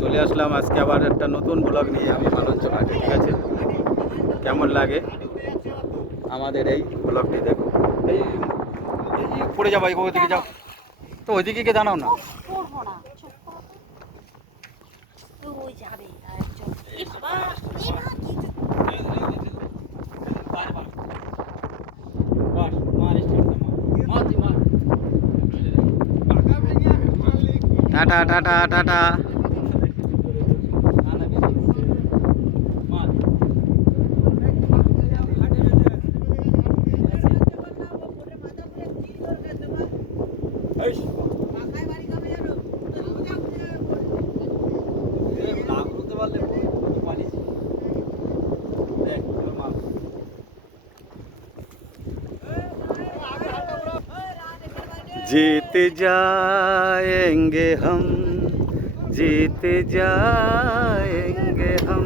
চলে আসলাম আজকে আবার একটা নতুন ব্লগ নিয়ে আমি মালঞ্চল হাটে। ঠিক আছে, কেমন লাগে আমাদের এই ব্লগটি দেখো। এই এই পড়ে যাবো, ওইদিকে যাও তো, ওইদিকে কে জানাও না। Tata tata tata. जीत जाएंगे हम, जीत जाएंगे हम,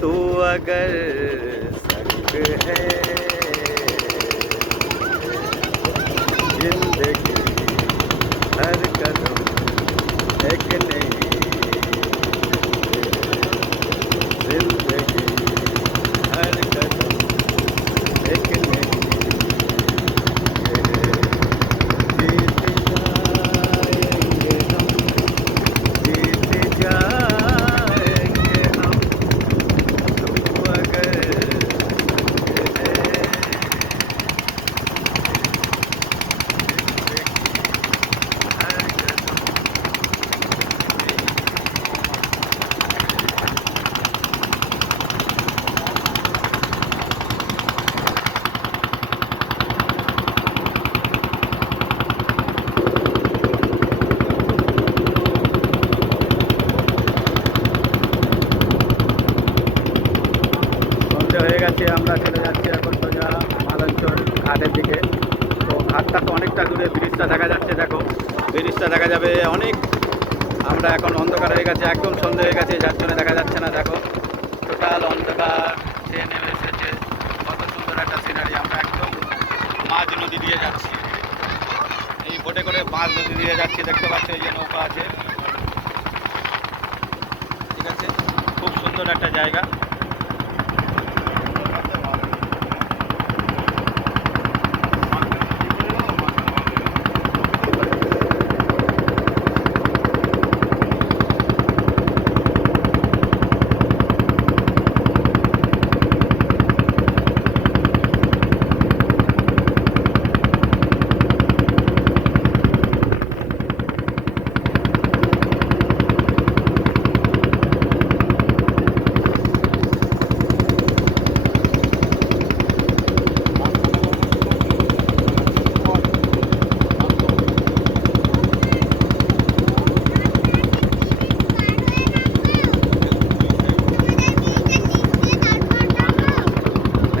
तू अगर संग है जिंदगी हर कदम एक नई जिंदगी हर कदम एक नई। হয়ে গেছে, আমরা চলে যাচ্ছি এখন সোজা মালঞ্চল ঘাটের দিকে। তো ঘাটটা তো অনেকটা দূরে, ব্রিজটা দেখা যাচ্ছে, দেখো ব্রিজটা দেখা যাবে অনেক। আমরা এখন অন্ধকার হয়ে গেছে, একদম সন্ধ্যে হয়ে গেছে, যার জন্য দেখা যাচ্ছে না। দেখো টোটাল অন্ধকার সে নেমে এসেছে। কত সুন্দর একটা সিনারি। আমরা একদম মাঝ নদী দিয়ে যাচ্ছি, এই বোটে করে মাঝ নদী দিয়ে যাচ্ছি। দেখতে পাচ্ছ এই যে নৌকা আছে। ঠিক আছে, খুব সুন্দর একটা জায়গা।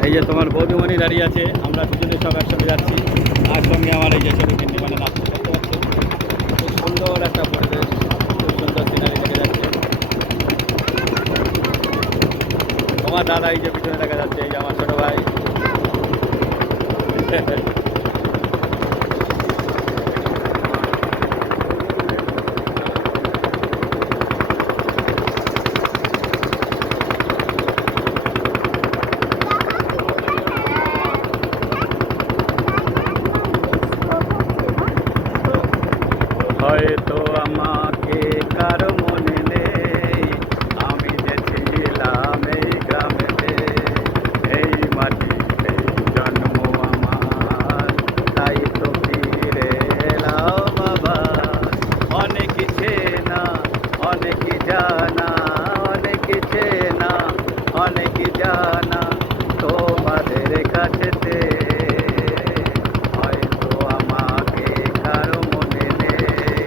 এই যে তোমার বৌদিমণি দাঁড়িয়ে আছে, আমরা দুজনে সব একসঙ্গে যাচ্ছি। আর সঙ্গে আমার এই যে ছোটো কিন্নি মানে নাচতে করতে পারছে। খুব সুন্দর একটা পরিবেশ, খুব সুন্দর সিনারি দেখা যাচ্ছে। তোমার দাদা এই যে পিছনে দেখা যাচ্ছে, এই যে আমার ছোটো ভাই। হয়তো আমাকে কারো মনে নেই, আমি যে ছিলাম এই গ্রামেতে, এই মাটিতেই জন্ম আমার, তাই তো ফিরে এলাম আবার। অনেক চেনা অনেক জানা, অনেক চেনা অনেক জানা তোমাদের কাছেতে। হয়তো আমাকে কারো মনে নেই,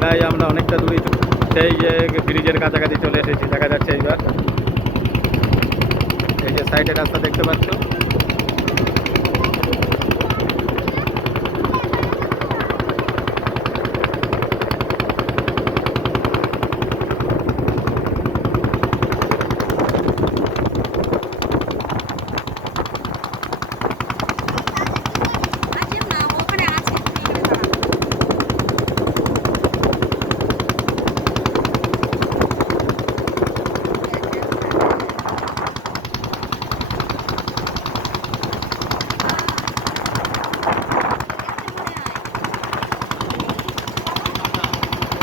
প্রায় আমরা অনেকটা দূরে সেই যে ব্রিজের কাছাকাছি চলে এসেছি, দেখা যাচ্ছে এইবার। এই যে সাইডে রাস্তা দেখতে পাচ্ছ,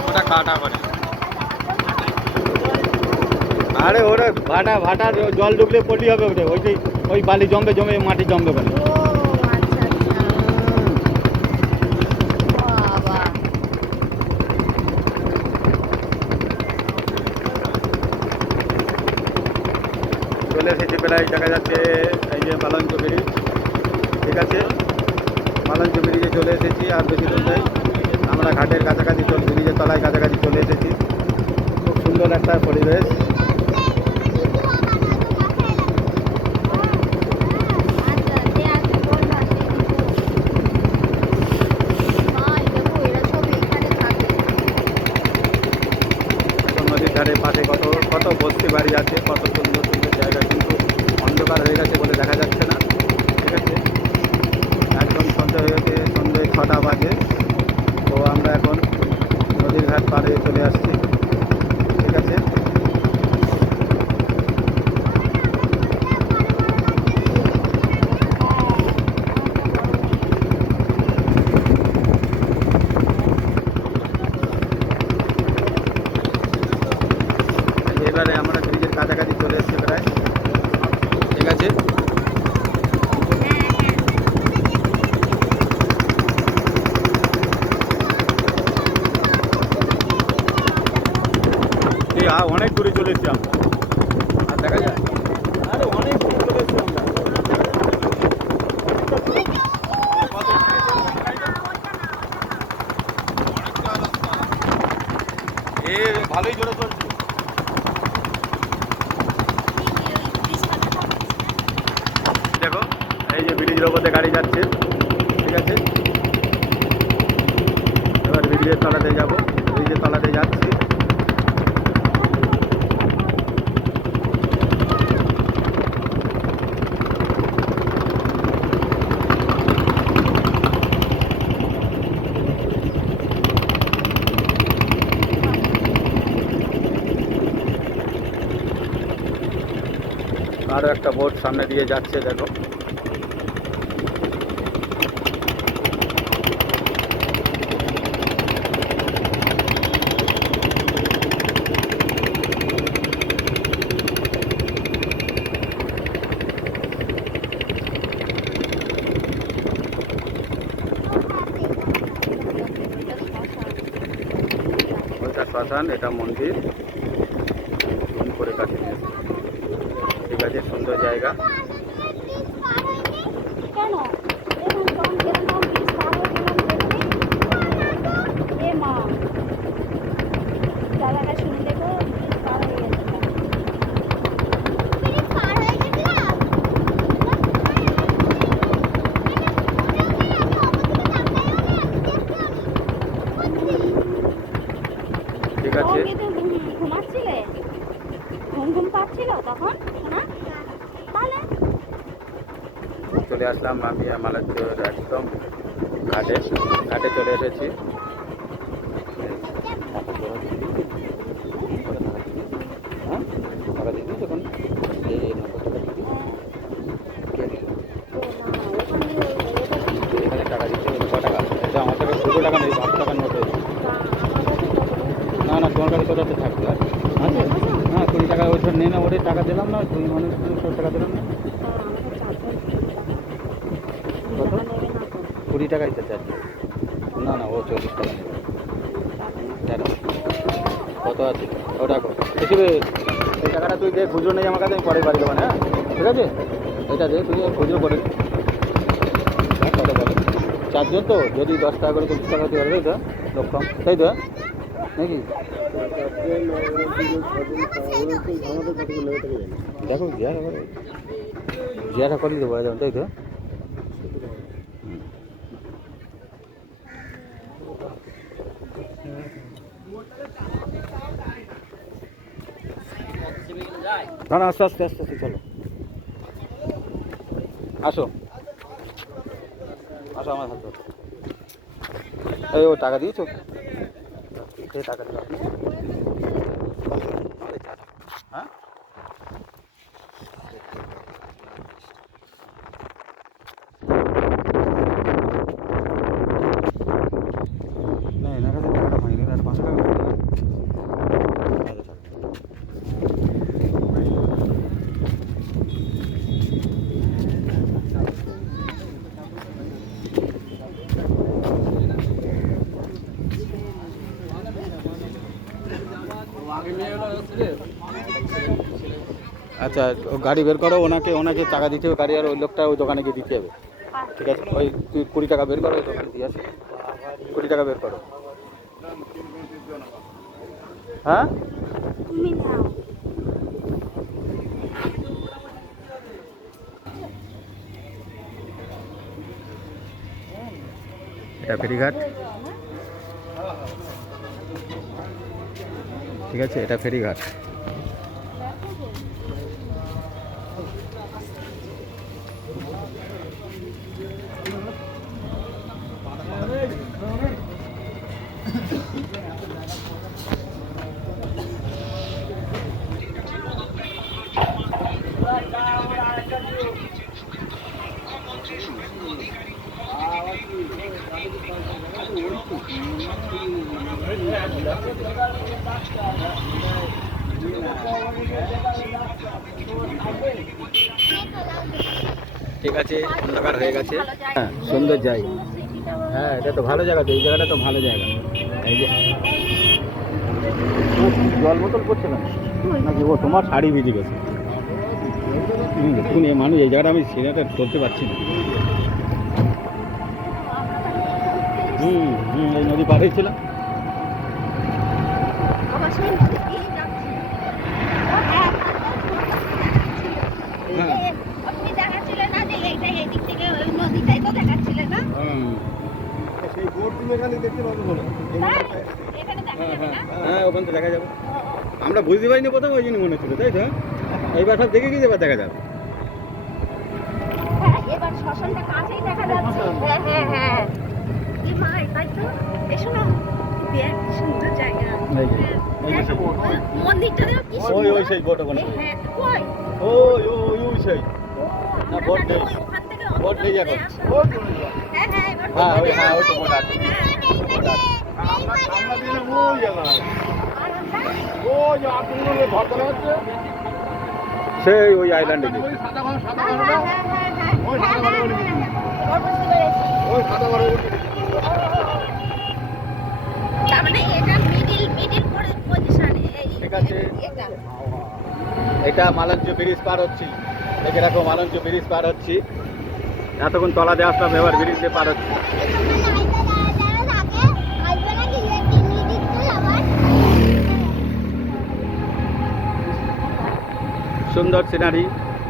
ওটা কাটা করে। আরে ওরা ভাটা ভাটার জল ঢুকলে পড়লি হবে, ওটা ওই ওই বালি জমবে, জমে মাটি জমবে ওখানে। ও আচ্ছা আচ্ছা বাবা চলে এসেছি প্রায়, দেখা যাচ্ছে এই যে মালঞ্চ ব্রিজ। ঠিক আছে, মালঞ্চ ব্রিজে চলে এসেছি, আর বেশি দূর নেই, আমরা ঘাটের কাছাকাছি ব্রিজের তলায় কাছাকাছি চলে এসেছি। খুব সুন্দর একটা পরিবেশ। আচ্ছা যে আজকে বললাম ভাই দেখো এরা সব এখানে থাকে। এখন নদীর ধারে পাশে কত কত বস্তি বাড়ি আছে, কত সুন্দর সুন্দর জায়গা, কিন্তু অন্ধকার হয়ে গেছে বলে দেখা যাচ্ছে না। ঠিক আছে, একদম সন্ধ্যে হয়ে গেছে, সন্ধ্যে 6টা বাজে। তো আমরা এখন নদীর ঘাট পাড়ে চলে আসছি। ঠিক আছে, এবারে আমরা ব্রিজের কাছাকাছি চলে এসেছি প্রায়। ঠিক আছে, এই অনেক দূরে চলে এসেছি আমরা, আর দেখা যায় আরে অনেক দূরে চলে এসেছি আমরা। এ ভালোই জোরে চলছে। দেখো এই যে ব্রিজের ওপরে গাড়ি যাচ্ছে। ঠিক আছে, এবার ব্রিজের তলাতে যাব, ব্রিজের তলাতে যাচ্ছি। আরও একটা বোট সামনে দিয়ে যাচ্ছে, দেখো। ওইটা শ্মশান, এটা মন্দির, জুম করে কাটিয়ে নিয়েছে। ঠিক আছে, সুন্দর জায়গা। কেন দেখুন তখন যেরকম ব্রিজ পার হয়ে গেলাম এ মা দাদাটা শুনে দেখো ব্রিজ পার হয়ে গেছে। ঠিক আছে, ঘুমাচ্ছিলে, ঘুম ঘুম পাচ্ছিল তখন না তাহলে চলে আসলাম আমি মালাঞ্চর একদম ঘাটে, ঘাটে চলে এসেছি। এখানে টাকা দিচ্ছে, ক টাকা? এটা আমার কাছে 200 টাকা নেই, 500 টাকার নোট হয়েছে। না না, তোমার কাছে কোথাতে থাকবে আর আছে? হ্যাঁ, 20 টাকা ওইটা নে না, ওরে টাকা দিলাম না, তুমি মানুষ 200 টাকা দিলাম না। কত? 20 টাকাই তো চাচ্ছি। না না, ও 40 টাকা নেবে। কেন? কত আছে? ও রাখো। হিসেবে এই টাকাটা তুই দে, খুচরো নেই আমার কাছে, আমি পরে বাড়ি দেবো না। হ্যাঁ ঠিক আছে, এটা দে, তুই খুচরো করে কত বলো? 4 জন তো, যদি 10 টাকা করে 40 টাকা দিয়ে পারবে তো লোক কম, তাই তো? নাকি? দেখো জিয়াটা করলে তো বলা যাবে, তাই তো? না না, আস্তে আস্তে আস্তে আস্তে চলো, আসো আসো আমার হাত ধরো। এই ও টাকা দিয়েছো? টাকা দিলাম। হ্যাঁ না, এনার কাছে টাকাটা ভাঙিনি, আর 500 টাকা করে দিলাম। আচ্ছা, ও গাড়ি বের করো, ওনাকে ওনাকে টাকা দিতে হবে গাড়ি, আর ওই লোকটা ওই দোকানে গিয়ে দিতে হবে। ঠিক আছে, ওই তুই 20 টাকা বের করো, ওই দোকানে দিয়ে আসি। 20 টাকা বের করো। হ্যাঁ তুমি নাও। এটা ফেরিঘাট, ঠিক আছে, এটা ফেরিঘাট। ঠিক আছে, অন্ধকার হয়ে গেছে। হ্যাঁ, সুন্দর জায়গা। হ্যাঁ, এটা তো ভালো জায়গা, তো এই জায়গাটা তো ভালো জায়গা। এই যে জল বোতল পড়ছে না নাকি? ও তোমার শাড়ি ভিজে গেছে। দেখুন, এই মানুষ, এই জায়গাটা আমি সিনেমাটা করতে পারছি না। এই নদী পার হয়েছিলাম। আবার সেই নদী দিয়ে যাচ্ছি। হ্যাঁ। আপনি দেখাচ্ছিলেন না যে এইটাই এই দিক থেকে ওই নদীটাই তো দেখাচ্ছিলেন না? সেই বোট তুমি এখানে দেখতে পাবো বলো। তাই? এখানে দেখা যাবে না? হ্যাঁ, ওখান থেকে দেখা যাবে। আমরা বুঝতে পারিনি প্রথমে, ওই জন্য মনে হচ্ছিল, তাই তো? এইবার সব দেখে গিয়ে এবার দেখা যাবে। হ্যাঁ, এবার শ্মশানটা কাছেই দেখা যাচ্ছে। হ্যাঁ হ্যাঁ হ্যাঁ। কি ভাই, তাই তো? এসো না। দেখ কি সুন্দর জায়গা। এই যে, ওই যে সেই বোট। মন্দিরটা দেখো কি ওই সুন্দর। ওই সেই বোট ওখানে। হ্যাঁ, কই? ওই সেই। না, বোট নেই। ওখান থেকে বোট নেই এখন। হ্যাঁ হ্যাঁ, এবার হ্যাঁ, ওই হ্যাঁ, ওই তো বোট আছে। বোট আছে। আমরা দিনে ওই জায়গায় ওই যে আপনার ঘরতলা হচ্ছে সেই ওই আইল্যান্ডে গিয়ে। সাদা ঘর সাদা হ্যাঁ ঘর হ্যাঁ হ্যাঁ হ্যাঁ। ওই সাদা ঘরে বলে দিচ্ছি। এবার বুঝতে পেরেছি। ওই সাদা ঘরে তার মানে এটা মিডিল পজিশন। ঠিক আছে। এটা এটা মালঞ্চ ব্রিজ পার হচ্ছি। দেখে রাখো, মালঞ্চ ব্রিজ পার হচ্ছি। এতক্ষণ তলা দিয়ে আসলাম, এবার ব্রিজ দিয়ে পার হচ্ছি। সুন্দর সিনারি।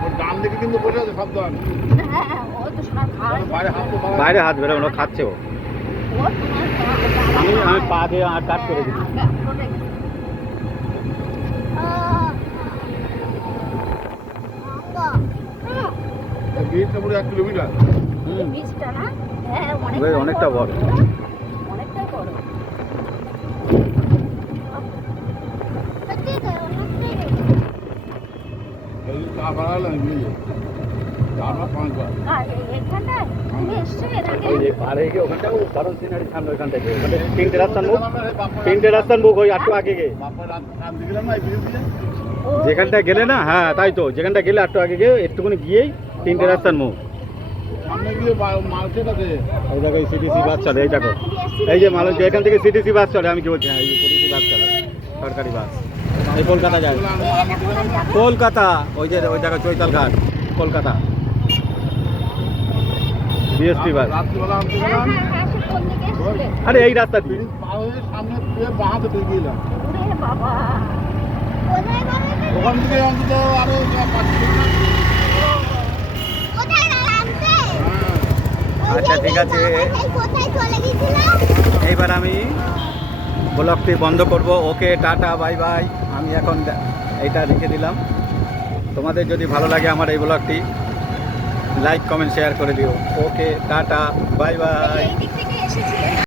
ওর ডান দিকে কিন্তু বসে আছে সাবধান। হ্যাঁ, ও তো সব খাওয়া বাইরে হাত তো বাইরে হাত বেরো, ওরা খাচ্ছে ও। আমি পা দিয়ে কাজ করে দিচ্ছি। ব্রিজটা পুরো 1 কিলোমিটার। বীজটা না? হ্যাঁ, বেশ অনেকটা বড়। অনেকটাই বড়। এই চা বাড়ালাম বুঝলি 4-5 বার। আর এখানটায় তুমি এসছো এর আগে? ওই যে পারে গিয়ে ওখানটা দারুণ সিনারি সামনে, ওইখান থেকে ওখানে 3টে রাস্তার মুখ, 3টে রাস্তার মুখ, ওই একটু আগে গিয়ে বাপের রাত দিলাম না এই ব্রিজ দিয়ে। ও, যেখানটা গেলে না, হ্যাঁ তাই তো, যেখানটা গেলে একটু আগে গিয়ে একটুখানি গিয়েই 3টে রাস্তার মুখ। সামনে গিয়ে মার্কেট আছে। এই দেখো, সিটিসি বাস চলে, এই দেখো, এই যে মালঞ্চ, এখান থেকে সিটিসি বাস চলে। আমি কি বলছি, হ্যাঁ, এই যে সিটিসি বাস চলে, সরকারি বাস। এই কলকাতা যায়, কলকাতা। ওই যে ওই জায়গা চৈতাল ঘাট, কলকাতা। বিএসটি বাস। রাত্রিবেলা আনতে হ্যাঁ গেলাম হ্যাঁ হ্যাঁ, কোন দিকে এসেছিলেন? আরে এই রাস্তা দিয়ে। ব্রিজ পার হয়ে সামনে দিয়ে বাঁ হাতে দিয়ে গেলাম। ওরে বাবা, কোথায় যাবে? ওখান থেকে অন্তত আরো 5 কিলোমিটার। কোথায় নামতে? হ্যাঁ। আচ্ছা ঠিক আছে, কোথায় চলে গেছিলাম? এইবার আমি ব্লগটি বন্ধ করব। ওকে টাটা বাই বাই। আমি এখন এইটা রেখে দিলাম। তোমাদের যদি ভালো লাগে আমার এই ব্লগটি, লাইক কমেন্ট শেয়ার করে দিও। ওকে টাটা বাই বাই। এই দিক থেকে এসেছিলেন।